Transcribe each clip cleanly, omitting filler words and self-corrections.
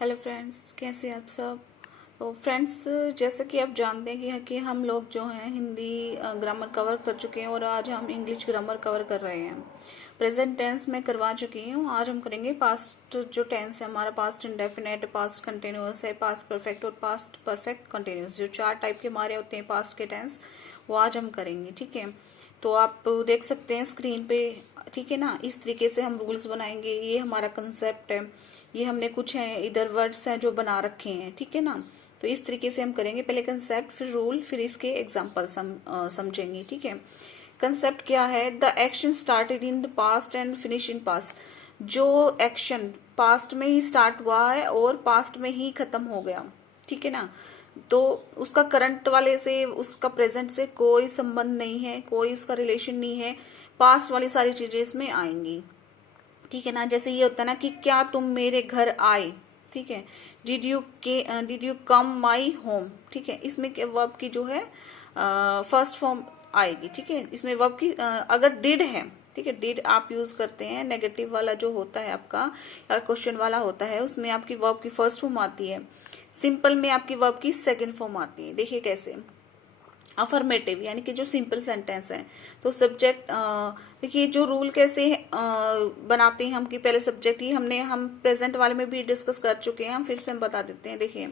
Hello friends, कैसे हैं आप सब। तो फ्रेंड्स, जैसा कि आप जानते हैं कि हम लोग जो हैं हिंदी ग्रामर कवर कर चुके हैं और आज हम इंग्लिश ग्रामर कवर कर रहे हैं। प्रेजेंट टेंस में करवा चुकी हूँ। आज हम करेंगे पास्ट जो टेंस है हमारा, पास्ट इंडेफिनेट, पास्ट कंटिन्यूअस है, पास्ट परफेक्ट और पास्ट परफेक्ट कंटिन्यूअस। जो 4 टाइप के हमारे होते हैं पास्ट के टेंस, वो आज हम करेंगे। ठीक है, तो आप देख सकते हैं स्क्रीन पे। ठीक है ना, इस तरीके से हम रूल्स बनाएंगे। ये हमारा कंसेप्ट है। ये हमने कुछ है इधर वर्ड्स हैं जो बना रखे हैं। ठीक है ना, तो इस तरीके से हम करेंगे। पहले कंसेप्ट, फिर रूल, फिर इसके एग्जाम्पल समझेंगे। ठीक है, कंसेप्ट क्या है? The action started in the past and finish in past. जो एक्शन पास्ट में ही स्टार्ट हुआ है और पास्ट में ही खत्म हो गया। ठीक है ना, तो उसका करंट वाले से, उसका प्रेजेंट से कोई संबंध नहीं है, कोई उसका रिलेशन नहीं है। पास्ट वाली सारी चीजें इसमें आएंगी। ठीक है ना, जैसे ये होता है ना कि क्या तुम मेरे घर आए। ठीक है, did you come my home. ठीक है, इसमें वर्ब की जो है फर्स्ट फॉर्म आएगी। ठीक है, इसमें वर्ब की अगर डिड है, ठीक है, डिड आप यूज करते हैं, नेगेटिव वाला जो होता है आपका या क्वेश्चन वाला होता है, उसमें आपकी वर्ब की फर्स्ट फॉर्म आती है। सिंपल में आपकी वर्ब की सेकंड फॉर्म आती है। देखिए कैसे। अफर्मेटिव यानी कि जो सिंपल सेंटेंस है, तो सब्जेक्ट, देखिए जो रूल कैसे बनाते हैं हम कि पहले सब्जेक्ट ही हम प्रेजेंट वाले में भी डिस्कस कर चुके हैं, हम फिर से हम बता देते हैं। देखिए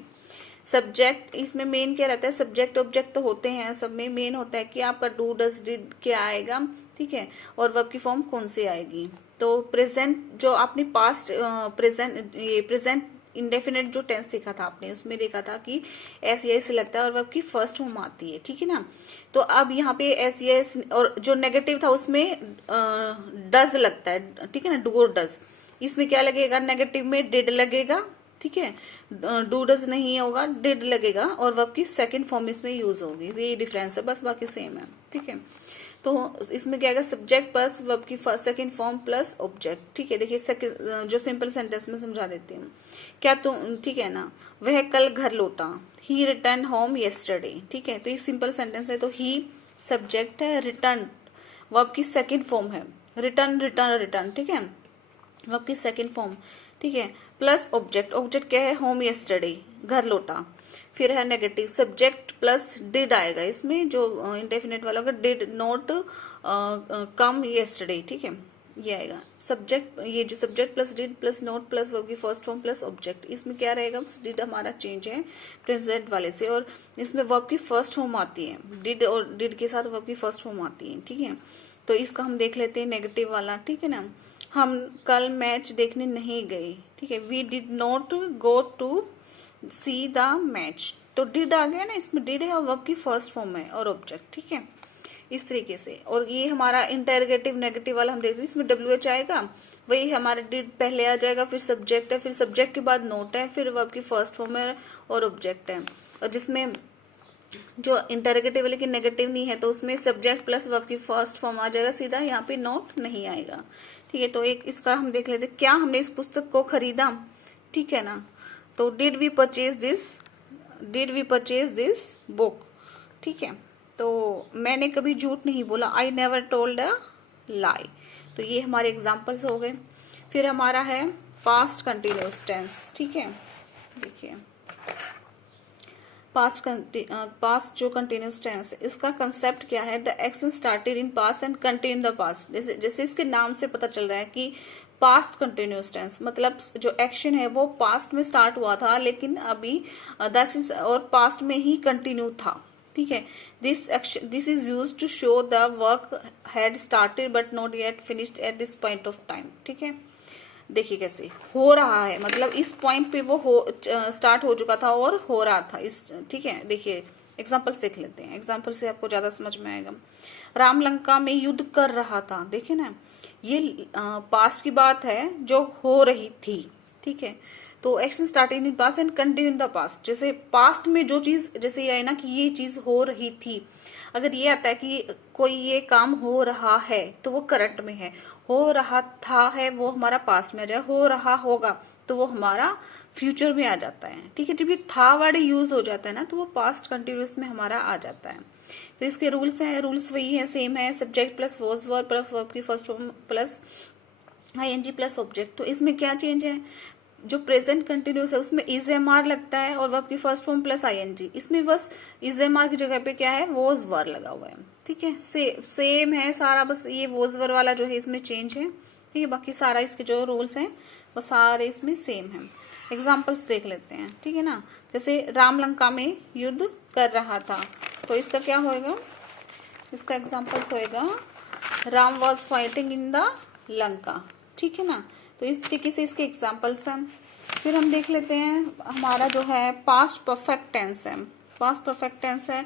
सब्जेक्ट, इसमें मेन क्या रहता है? सब्जेक्ट ऑब्जेक्ट तो होते हैं सब में, मेन होता है कि आपका डू डज डिड क्या आएगा। ठीक है, और वर्ब की फॉर्म कौन सी आएगी। तो प्रेजेंट जो आपने पास्ट प्रेजेंट इंडेफिनेट जो टेंस देखा था आपने, उसमें देखा था कि एस यस लगता है और वर्ब की फर्स्ट फॉर्म आती है। ठीक है ना, तो अब यहाँ पे एस यस, और जो नेगेटिव था उसमें डज लगता है। ठीक है ना, डू और डज। इसमें क्या लगेगा? नेगेटिव में डिड लगेगा। ठीक है, डू डज नहीं होगा, डिड लगेगा और वर्ब की सेकंड फॉर्म इसमें यूज होगी। ये डिफरेंस है बस, बाकी सेम है। ठीक है, तो इसमें क्या आएगा? सब्जेक्ट प्लस वर्ब की first second form plus object. ठीक है, देखिए जो सिंपल सेंटेंस में समझा देती हूँ। क्या तुम, ठीक है ना, वह कल घर लौटा। ही रिटर्न होम येस्टरडे। ठीक है, तो ये सिंपल सेंटेंस है, तो ही सब्जेक्ट है, रिटर्न वर्ब की सेकंड फॉर्म है। Return return return. ठीक है, वर्ब की सेकंड फॉर्म। ठीक है, प्लस ऑब्जेक्ट। ऑब्जेक्ट क्या है? होम येस्टरडे, घर लौटा। फिर है नेगेटिव, सब्जेक्ट प्लस डिड आएगा इसमें, जो इंडेफिनेट वाला होगा, डिड नॉट कम येस्टरडे। ठीक है, ये आएगा सब्जेक्ट। ये जो subject plus did plus not plus verb की फर्स्ट फॉर्म प्लस ऑब्जेक्ट, इसमें क्या रहेगा? डिड हमारा चेंज है प्रेजेंट वाले से, और इसमें वर्ब की फर्स्ट फॉर्म आती है। डिड और डिड के साथ वर्ब की फर्स्ट फॉर्म आती है। ठीक है, तो इसका हम देख लेते हैं नेगेटिव वाला। ठीक है ना, हम कल मैच देखने नहीं गए। ठीक है, we did not go to see the match. तो डिड आ गया ना, इसमें डिड है और वर्ब की फर्स्ट फॉर्म है और ऑब्जेक्ट। ठीक है, इस तरीके से। और ये हमारा इंटेरोगेटिव नेगेटिव वाला हम देखते हैं, इसमें डब्ल्यू एच आएगा, वही हमारे डिड पहले आ जाएगा, फिर सब्जेक्ट है, फिर सब्जेक्ट के बाद नोट है, फिर वर्ब की फर्स्ट फॉर्म है और ऑब्जेक्ट है। और जिसमें जो इंटेरोगेटिव वाले की नेगेटिव नहीं है, तो उसमें सब्जेक्ट प्लस वर्ब की फर्स्ट फॉर्म आ जाएगा सीधा, यहाँ पे नोट नहीं आएगा। ठीक है, तो एक इसका हम देख लेते, क्या हमने इस पुस्तक को खरीदा। ठीक है ना, तो did we purchase this book. ठीक है, तो मैंने कभी झूठ नहीं बोला, आई नेवर टोल्ड अ लाई। तो ये हमारे एग्जाम्पल्स हो गए। फिर हमारा है पास्ट कंटिन्यूस टेंस। ठीक है, देखिए पास्ट जो कंटिन्यूस टेंस है, इसका कंसेप्ट क्या है? The action started in past and continue the past. जैसे इसके नाम से पता चल रहा है कि पास्ट कंटिन्यूस टेंस मतलब जो एक्शन है वो पास्ट में स्टार्ट हुआ था, लेकिन अभी द एक्शन और पास्ट में ही कंटिन्यू था। ठीक है, this is use to show the work had started but not yet finished at this point of time. ठीक है, देखिए कैसे हो रहा है, मतलब इस पॉइंट पे वो स्टार्ट हो चुका था और हो रहा था इस। ठीक है, देखिए एग्जाम्पल देख लेते हैं, एग्जाम्पल से आपको ज्यादा समझ में आएगा। राम लंका में युद्ध कर रहा था। देखिए ना, ये पास्ट की बात है जो हो रही थी। ठीक है, तो action started in past and continue in the past. जैसे पास्ट में जो चीज, जैसे ये है ना कि ये चीज हो रही थी, अगर ये आता है कि कोई ये काम हो रहा है तो वो करंट में है। हो रहा था है वो हमारा पास्ट में आ जाए, हो रहा होगा तो वो हमारा फ्यूचर में आ जाता है। ठीक है, जब ये था वर्ड यूज हो जाता है ना, तो वो पास्ट कंटिन्यूस में हमारा आ जाता है। तो इसके रूल्स हैं, रूल्स वही है, सेम है, subject plus was verb plus verb की first form plus ING plus object. तो इसमें क्या चेंज है? जो प्रेजेंट कंटिन्यूस है उसमें इज एम आर लगता है और वर्ब की फर्स्ट फॉर्म प्लस आईएनजी। इसमें बस इज एम आर की जगह पे क्या है, वॉज वर लगा हुआ है। ठीक है, सेम है सारा, बस ये वॉज वर वाला जो है इसमें चेंज है। ठीक है, बाकी सारा इसके जो रूल्स हैं वो सारे इसमें सेम है। एग्जाम्पल्स देख लेते हैं। ठीक है ना, जैसे राम लंका में युद्ध कर रहा था, तो इसका क्या होएगा, इसका एग्जाम्पल्स होएगा Ram was fighting in the Lanka. ठीक है ना, तो इस तरीके से इसके एग्जाम्पल्स हैं। फिर हम देख लेते हैं हमारा जो है पास्ट परफेक्ट टेंस है। पास्ट परफेक्ट टेंस है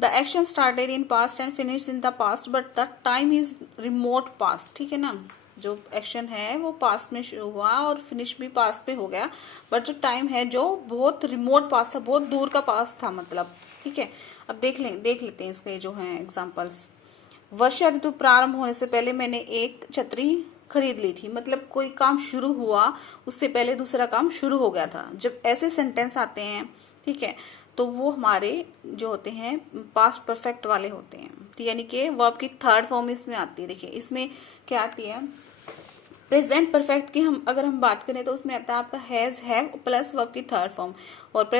the action started in past and finish in the past but the time is remote past. ठीक है ना, जो एक्शन है वो पास्ट में शुरू हुआ और फिनिश भी पास्ट पे हो गया, बट जो टाइम है जो बहुत रिमोट पास्ट था, बहुत दूर का पास्ट था मतलब। ठीक है, अब देख लेते हैं इसके जो है एग्जाम्पल्स। वर्षा ऋतु प्रारंभ होने से पहले मैंने एक छतरी खरीद ली थी, मतलब कोई काम शुरू हुआ उससे पहले दूसरा काम शुरू हो गया था। जब ऐसे सेंटेंस आते हैं, ठीक है, तो वो हमारे जो होते हैं पास्ट परफेक्ट वाले होते हैं। यानी कि वर्ब की थर्ड फॉर्म इसमें आती है। देखिए इसमें क्या आती है, प्रेजेंट परफेक्ट की हम अगर हम बात करें तो उसमें आता है आपका हैज हैव प्लस वर्ब की थर्ड फॉर्म, और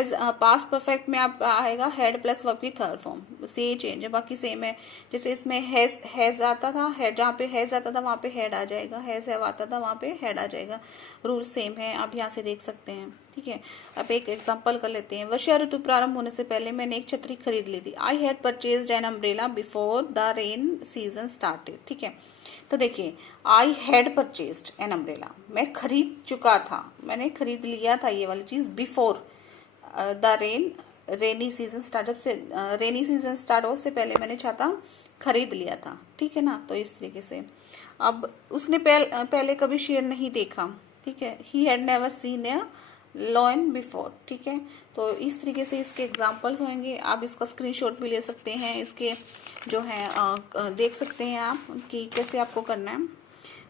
पास्ट परफेक्ट में आपका आएगा हैड प्लस वर्ब की थर्ड फॉर्म। बस ये चेंज है, बाकी सेम है। जैसे इसमें हैज आता था, हैड जहाँ पे हैज आता था वहां पे हैड आ जाएगा, हैज हैव आता था वहां पे हैड आ जाएगा। रूल सेम है, आप यहाँ से देख सकते हैं। ठीक है, अब एक एग्जाम्पल कर लेते हैं। वर्षा ऋतु प्रारंभ होने से पहले मैंने एक छतरी खरीद ली थी। I had purchased an umbrella before the rain season started. ठीक है, तो देखिए I had purchased an umbrella, मैं खरीद चुका था, मैंने खरीद लिया था ये वाली चीज before the rainy season start, जब से रेनी सीजन स्टार्ट हो उससे पहले मैंने छाता खरीद लिया था। ठीक है ना, तो इस तरीके से। अब उसने पहले कभी शेर नहीं देखा। ठीक है, he had never seen A lion before. ठीक है, तो इस तरीके से इसके एग्जाम्पल्स होंगे। आप इसका स्क्रीनशॉट भी ले सकते हैं, इसके जो है देख सकते हैं आप कि कैसे आपको करना है।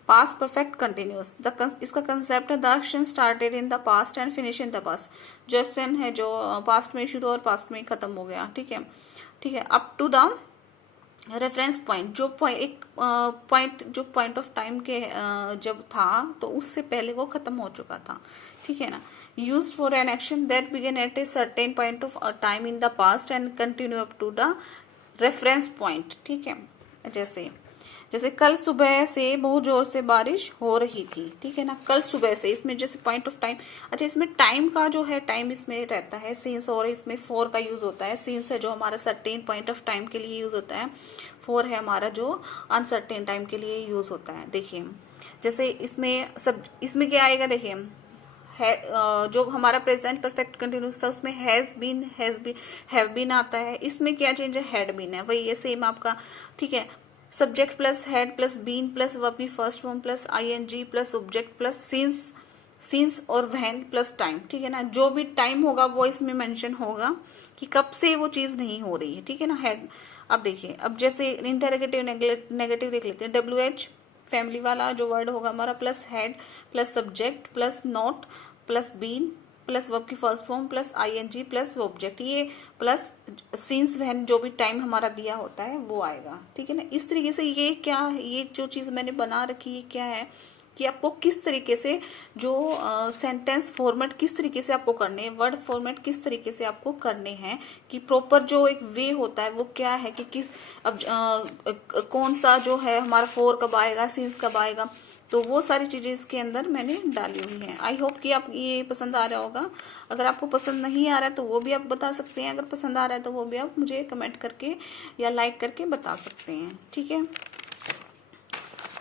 पास्ट परफेक्ट कंटिन्यूस, इसका कंसेप्ट है the action started in the past and finish in the past. जो एक्शन है जो पास्ट में शुरू और पास्ट में खत्म हो गया। ठीक है, ठीक है, up to the reference point, जो पॉइंट ऑफ टाइम के जब था तो उससे पहले वो खत्म हो चुका था। ठीक है ना, use for an action that began at a certain point of time in the past and continue up to the reference point. ठीक है, जैसे कल सुबह से बहुत जोर से बारिश हो रही थी। ठीक है ना, कल सुबह से, इसमें जैसे पॉइंट ऑफ टाइम, अच्छा इसमें टाइम का जो है टाइम इसमें रहता है सिंस, और इसमें फॉर का यूज होता है। सिंस है जो हमारा सर्टेन पॉइंट ऑफ टाइम के लिए यूज होता है, फॉर है हमारा जो अनसर्टेन टाइम के लिए यूज होता है। देखिए जैसे इसमें क्या आएगा, देखिए है जो हमारा प्रेजेंट परफेक्ट कंटिन्यूस था उसमें हैव बीन आता है। इसमें क्या चेंज है, हैड बीन है, वही है सेम आपका। ठीक है, subject plus had plus been plus verb की first form plus ING plus object plus since और व्हेन प्लस टाइम। ठीक है ना, जो भी टाइम होगा वो इसमें मेंशन होगा कि कब से वो चीज नहीं हो रही है। ठीक है ना, हैड। अब देखिए, अब जैसे इंटरोगेटिव नेगेटिव देख लेते हैं। WH फैमिली वाला जो वर्ड होगा हमारा plus had plus subject plus not plus been plus verb की first form plus ING plus वो ऑब्जेक्ट, ये प्लस सिंस व्हेन जो भी टाइम हमारा दिया होता है वो आएगा। ठीक है ना, इस तरीके से ये क्या है, ये जो चीज मैंने बना रखी है क्या है कि आपको किस तरीके से जो सेंटेंस फॉर्मेट किस तरीके से आपको करने हैं, वर्ड फॉर्मेट किस तरीके से आपको करने हैं, कि प्रॉपर जो एक वे होता है वो क्या है कि किस अब कौन सा जो है हमारा फॉर कब आएगा, सिंस कब आएगा, तो वो सारी चीजें इसके अंदर मैंने डाली हुई हैं। आई होप कि आप ये पसंद आ रहा होगा। अगर आपको पसंद नहीं आ रहा है तो वो भी आप बता सकते हैं, अगर पसंद आ रहा है तो वो भी आप मुझे कमेंट करके या लाइक करके बता सकते हैं। ठीक है,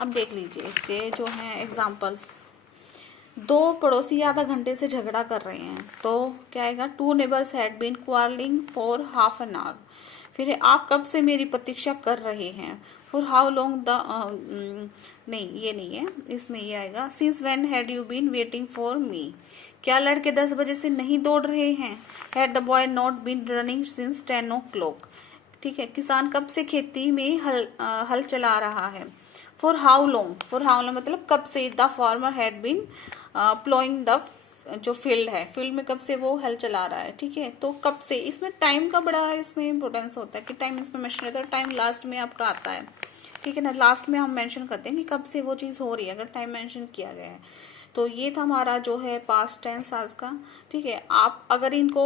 अब देख लीजिए इसके जो हैं एग्जाम्पल्स। दो पड़ोसी आधा घंटे से झगड़ा कर रहे हैं, तो क्या आएगा, two neighbours had been quarrelling for half an hour. फिर आप कब से मेरी प्रतीक्षा कर रहे हैं, फॉर हाउ लॉन्ग द नहीं ये नहीं है, इसमें ये आएगा since when had you been waiting for me. क्या लड़के 10 बजे से नहीं दौड़ रहे हैं, had the boy not been running since 10 o'clock। ठीक है, किसान कब से खेती में हल चला रहा है, फॉर हाउ लॉन्ग मतलब कब से। The farmer had been ploughing the जो फील्ड है, फील्ड में कब से वो हल चला रहा है। ठीक है, तो कब से, इसमें टाइम का बड़ा इसमें इंपॉर्टेंस होता है कि टाइम इसमें मेंशन रहता है, टाइम लास्ट में आपका आता है। ठीक है ना, लास्ट में हम मेंशन करते हैं कि कब से वो चीज हो रही है अगर टाइम मेंशन किया गया है। तो ये था हमारा जो है पास्ट टेंस आज का। ठीक है, आप अगर इनको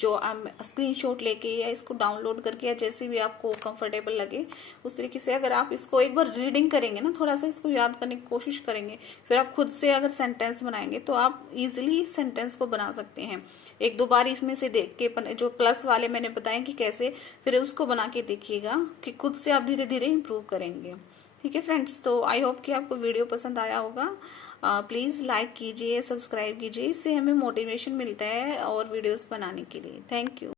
जो स्क्रीनशॉट लेके या इसको डाउनलोड करके या जैसे भी आपको कंफर्टेबल लगे उस तरीके से अगर आप इसको एक बार रीडिंग करेंगे ना, थोड़ा सा इसको याद करने की कोशिश करेंगे, फिर आप खुद से अगर सेंटेंस बनाएंगे तो आप इजिली सेंटेंस को बना सकते हैं। एक दो बार इसमें से देख के जो प्लस वाले मैंने बताया कि कैसे, फिर उसको बना के देखिएगा कि खुद से आप धीरे धीरे इम्प्रूव करेंगे। ठीक है फ्रेंड्स, तो आई होप कि आपको वीडियो पसंद आया होगा। प्लीज़ लाइक कीजिए, सब्सक्राइब कीजिए, इससे हमें मोटिवेशन मिलता है और वीडियोस बनाने के लिए। Thank you.